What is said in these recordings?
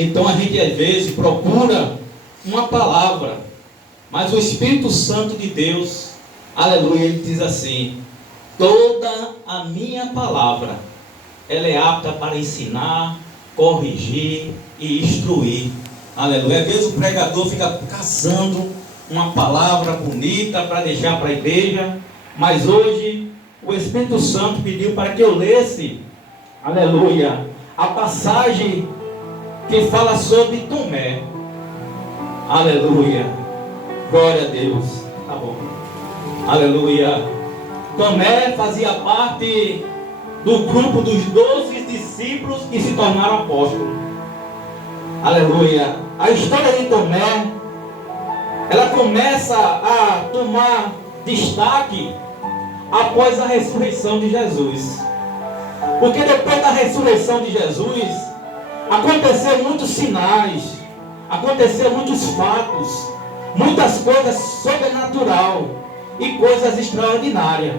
Então a gente às vezes procura uma palavra, mas o Espírito Santo de Deus, aleluia, ele diz assim: toda a minha palavra, ela é apta para ensinar, corrigir e instruir. Aleluia. Às vezes o pregador fica caçando uma palavra bonita para deixar para a igreja, mas hoje o Espírito Santo pediu para que eu lesse, aleluia, a passagem que fala sobre Tomé. Aleluia. Glória a Deus. Tá bom. Aleluia. Tomé fazia parte do grupo dos 12 discípulos que se tornaram apóstolos. Aleluia. A história de Tomé, ela começa a tomar destaque após a ressurreição de Jesus. Porque depois da ressurreição de Jesus, aconteceram muitos sinais, aconteceram muitos fatos, muitas coisas sobrenaturais e coisas extraordinárias,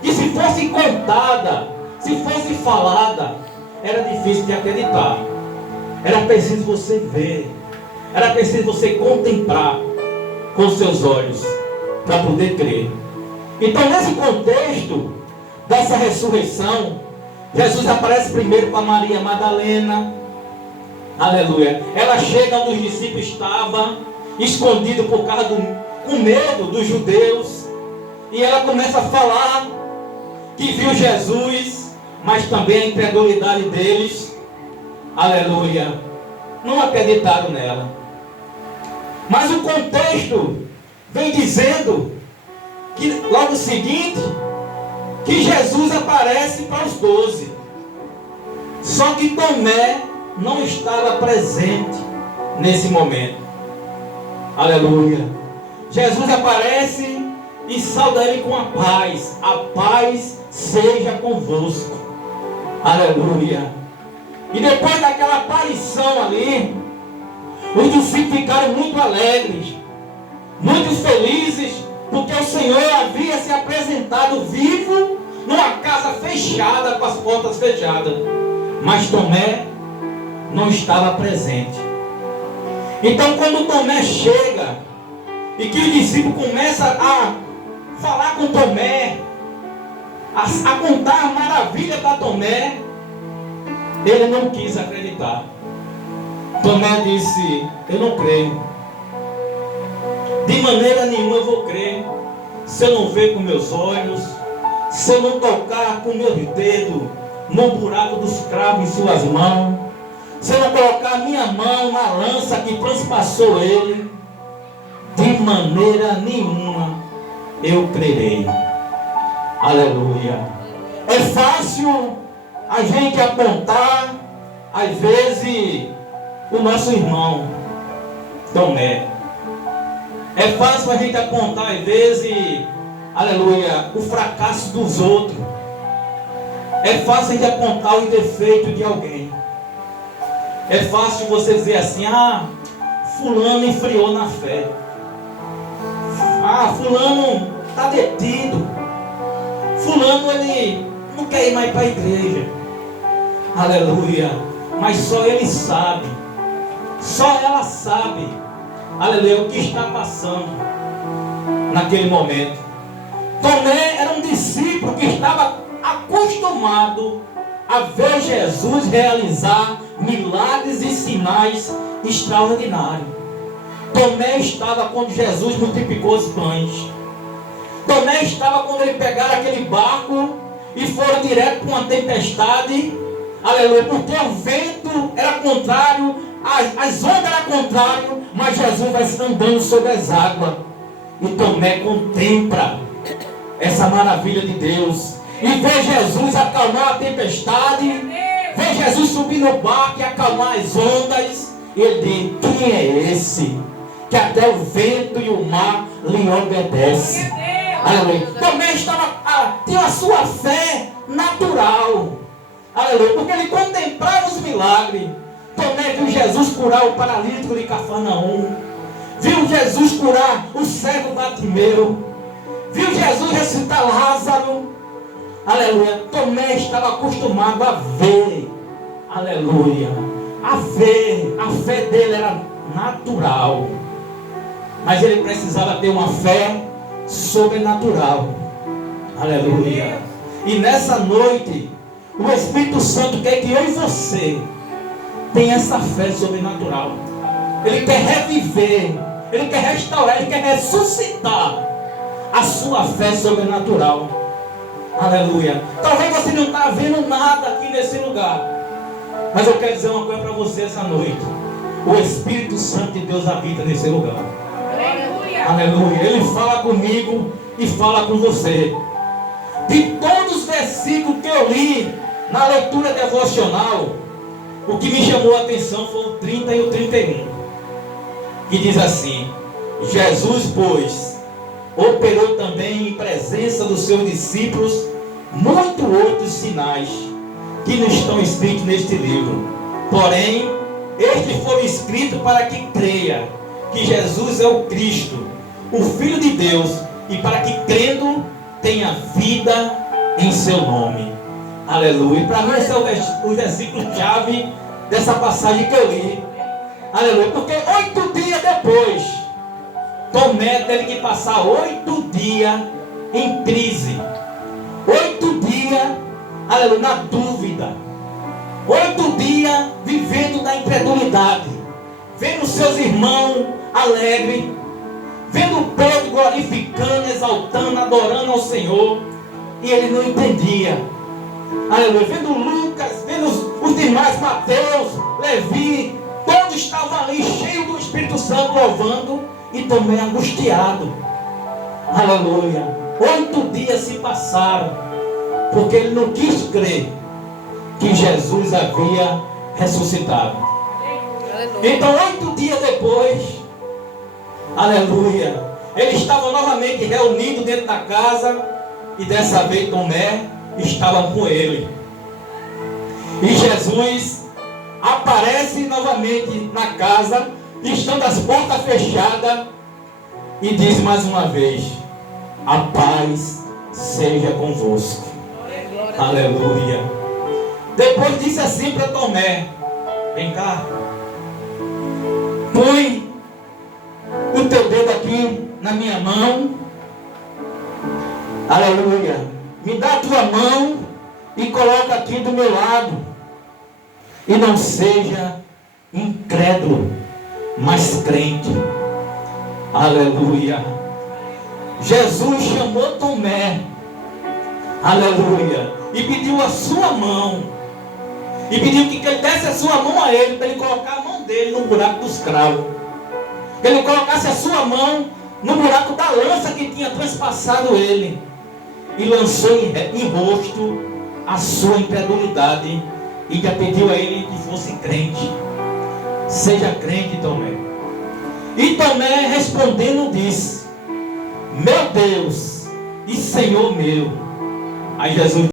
que se fosse contada, se fosse falada, era difícil de acreditar. Era preciso você ver, era preciso você contemplar com seus olhos para poder crer. Então, nesse contexto dessa ressurreição, Jesus aparece primeiro para Maria Madalena. Aleluia. Ela chega onde os discípulos estavam, escondido por causa com medo dos judeus, e ela começa a falar que viu Jesus, mas também a incredulidade deles, aleluia, não acreditaram nela. Mas o contexto vem dizendo que logo seguinte, que Jesus aparece para os 12. Só que Tomé não estava presente nesse momento. Aleluia. Jesus aparece e sauda ele com a paz. A paz seja convosco. Aleluia. E depois daquela aparição ali, os discípulos ficaram muito alegres, muito felizes, porque o Senhor havia se apresentado vivo numa casa fechada, com as portas fechadas. Mas Tomé não estava presente. Então, quando Tomé chega e que o discípulo começa a falar com Tomé, a contar a maravilha para Tomé, ele não quis acreditar. Tomé disse: eu não creio. De maneira nenhuma eu vou crer, se eu não ver com meus olhos, se eu não tocar com meus dedos no buraco dos cravos em suas mãos, se eu não colocar minha mão na lança que transpassou ele, de maneira nenhuma eu crerei. Aleluia. É fácil a gente apontar, às vezes, o nosso irmão Tomé. É fácil a gente apontar, às vezes, aleluia, o fracasso dos outros. É fácil a gente apontar o defeito de alguém. É fácil você dizer assim: ah, fulano esfriou na fé. Ah, fulano está detido. Fulano, ele não quer ir mais para a igreja. Aleluia. Mas só ele sabe. Só ela sabe, aleluia, o que está passando naquele momento. Tomé era um discípulo que estava acostumado a ver Jesus realizar milagres e sinais extraordinários. Tomé estava quando Jesus multiplicou os pães. Tomé estava quando ele pegaram aquele barco e foram direto para uma tempestade. Aleluia, porque o vento era contrário, as ondas eram contrárias, mas Jesus vai andando sobre as águas. E Tomé contempla essa maravilha de Deus. E vê Jesus acalmar a tempestade, vê Jesus subir no barco e acalmar as ondas. E ele diz: quem é esse que até o vento e o mar lhe obedecem? Aleluia. Tomé tinha a sua fé natural. Aleluia. Porque ele contemplava os milagres. Tomé viu Jesus curar o paralítico de Cafarnaum. Viu Jesus curar o cego Bartimeu. Viu Jesus ressuscitar Lázaro. Aleluia. Tomé estava acostumado a ver. Aleluia. a fé dele era natural, mas ele precisava ter uma fé sobrenatural. Aleluia. E nessa noite, o Espírito Santo quer que eu e você tenha essa fé sobrenatural. Ele quer reviver, ele quer restaurar, ele quer ressuscitar a sua fé sobrenatural. Aleluia. Talvez você não está vendo nada aqui nesse lugar, mas eu quero dizer uma coisa para você essa noite. O Espírito Santo de Deus habita nesse lugar. Aleluia. Aleluia. Ele fala comigo e fala com você. De todos os versículos que eu li na leitura devocional, o que me chamou a atenção foi o 30 e o 31, que diz assim: Jesus, pois, operou também em presença dos seus discípulos muitos outros sinais que não estão escritos neste livro. Porém, estes foram escritos para que creia que Jesus é o Cristo, o Filho de Deus, e para que crendo tenha vida em seu nome. Aleluia. Para mim esse é o versículo-chave dessa passagem que eu li. Aleluia. Porque 8 dias depois, Tomé teve que passar 8 dias em crise. 8 dias, aleluia, na dúvida. 8 dias vivendo na incredulidade. Vendo seus irmãos alegres. Vendo Pedro glorificando, exaltando, adorando ao Senhor. E ele não entendia. Aleluia. Vendo Lucas, vendo os demais, Mateus, Levi, todos estavam ali cheios do Espírito Santo louvando e também angustiado. Aleluia. 8 dias se passaram porque ele não quis crer que Jesus havia ressuscitado. Aleluia. Então 8 dias depois, aleluia, ele estava novamente reunido dentro da casa e dessa vez Tomé estava com ele. E Jesus aparece novamente na casa, estando as portas fechadas, e diz mais uma vez: a paz seja convosco. Aleluia. Depois disse assim para Tomé: vem cá, põe o teu dedo aqui na minha mão. Aleluia. Me dá a tua mão e coloca aqui do meu lado. E não seja incrédulo, mas crente. Aleluia. Jesus chamou Tomé. Aleluia. E pediu a sua mão. E pediu que ele desse a sua mão a ele, para ele colocar a mão dele no buraco dos cravos. Que ele colocasse a sua mão no buraco da lança que tinha transpassado ele. E lançou em rosto a sua incredulidade. E já pediu a ele que fosse crente. Seja crente, Tomé. E Tomé respondendo disse: meu Deus e Senhor meu. Aí Jesus